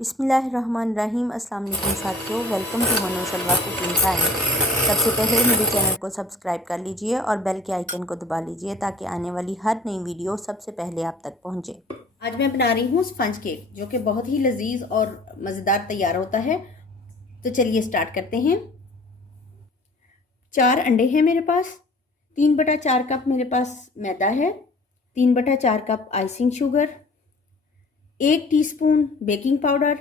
बिस्मिल्लाहिर्रहमानिर्रहीम। अस्सलाम वालेकुम साथियों, वेलकम टू मनो शलवा कुकिंग टाइम। सबसे पहले मेरे चैनल को सब्सक्राइब कर लीजिए और बेल के आइकन को दबा लीजिए ताकि आने वाली हर नई वीडियो सबसे पहले आप तक पहुंचे। आज मैं बना रही हूँ स्पंज केक, जो कि बहुत ही लजीज और मज़ेदार तैयार होता है। तो चलिए स्टार्ट करते हैं। 4 अंडे हैं मेरे पास, 3/4 कप मेरे पास मैदा है, 3/4 cup icing sugar, 1 teaspoon baking powder,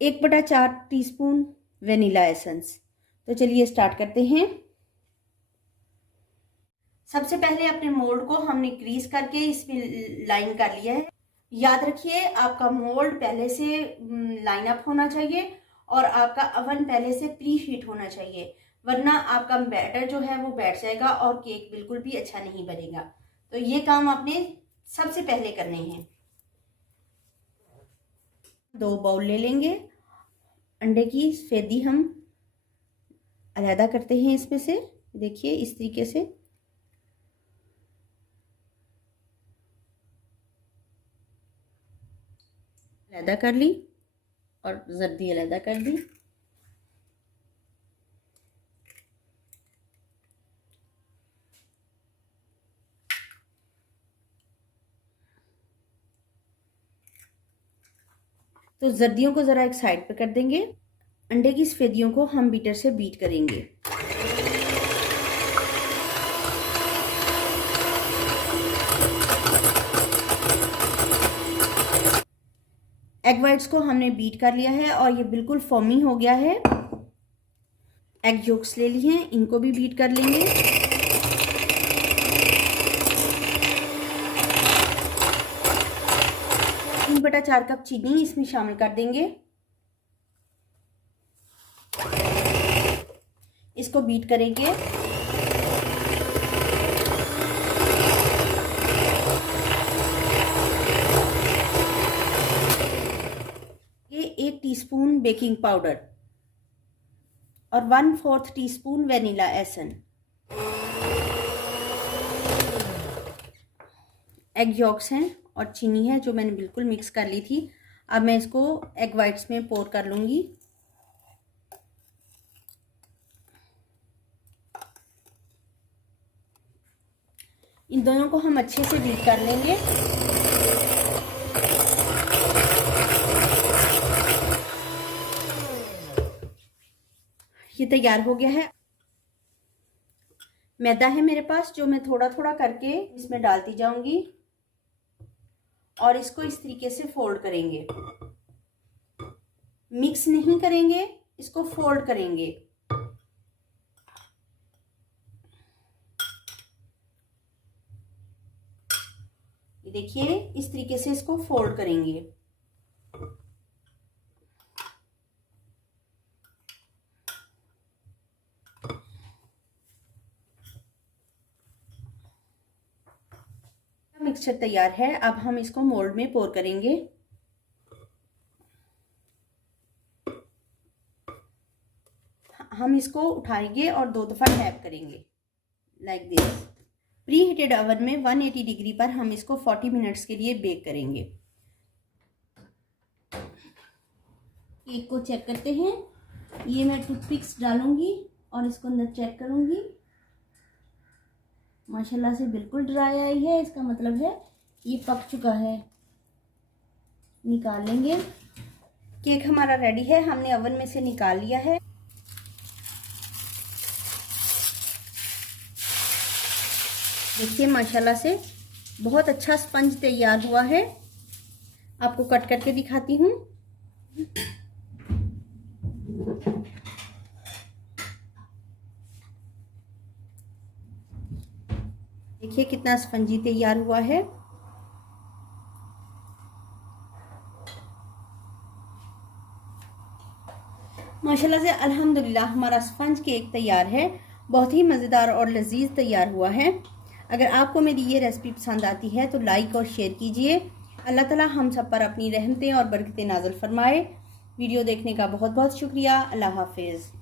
1/4 teaspoon vanilla essence. तो चलिए स्टार्ट करते हैं। सबसे पहले अपने मोल्ड को हमने ग्रीस करके इसमें लाइन कर लिया है। याद रखिए, आपका मोल्ड पहले से लाइन अप होना चाहिए और आपका अवन पहले से प्री हीट होना चाहिए, वरना आपका बैटर जो है वो बैठ जाएगा और केक बिल्कुल भी अच्छा नहीं बनेगा। तो ये काम आपने सबसे पहले करने हैं। 2 बाउल ले लेंगे। अंडे की सफेदी हम अलहदा करते हैं इसमें से। देखिए इस तरीके से। अलहदा कर ली और जर्दी अलहदा कर दी। तो जर्दियों को ज़रा एक साइड पे कर देंगे। अंडे की सफेदियों को हम बीटर से बीट करेंगे। एग वाइट्स को हमने बीट कर लिया है और ये बिल्कुल फॉर्मी हो गया है। एग योक्स ले लिए हैं, इनको भी बीट कर लेंगे। तीन बटा 4 कप चीनी इसमें शामिल कर देंगे। इसको बीट करेंगे। ये 1 टीस्पून बेकिंग पाउडर और 1/4 teaspoon vanilla essence. Egg yaks हैं और चीनी है जो मैंने बिल्कुल मिक्स कर ली थी। अब मैं इसको एग वाइट्स में पोर कर लूँगी। इन दोनों को हम अच्छे से बीट कर लेंगे। ये तैयार हो गया है। मैदा है मेरे पास, जो मैं थोड़ा थोड़ा करके इसमें डालती जाऊंगी और इसको इस तरीके से फोल्ड करेंगे। मिक्स नहीं करेंगे, इसको फोल्ड करेंगे। देखिए इस तरीके से इसको फोल्ड करेंगे। मिक्सचर तैयार है। अब हम इसको मोल्ड में पोर करेंगे। हम इसको उठाएंगे और 2 दफा टैप करेंगे like this. Pre heated oven में 180 डिग्री पर हम इसको 40 मिनट्स के लिए बेक करेंगे। केक को चेक करते हैं। ये मैं टूथपिक्स डालूंगी और इसको अंदर चेक करूंगी। माशाल्लाह से बिल्कुल ड्राई आई है, इसका मतलब है ये पक चुका है। निकाल लेंगे। केक हमारा रेडी है, हमने ओवन में से निकाल लिया है। देखिए माशाल्लाह से बहुत अच्छा स्पंज तैयार हुआ है। आपको कट करके दिखाती हूँ। देखिए कितना स्पंजी तैयार हुआ है। माशाल्लाह से अल्हम्दुलिल्लाह हमारा स्पंज केक तैयार है। बहुत ही मज़ेदार और लजीज तैयार हुआ है। अगर आपको मेरी ये रेसिपी पसंद आती है तो लाइक और शेयर कीजिए। अल्लाह ताला हम सब पर अपनी रहमतें और बरकतें नाज़िल फरमाए। वीडियो देखने का बहुत बहुत शुक्रिया। अल्लाह हाफिज़।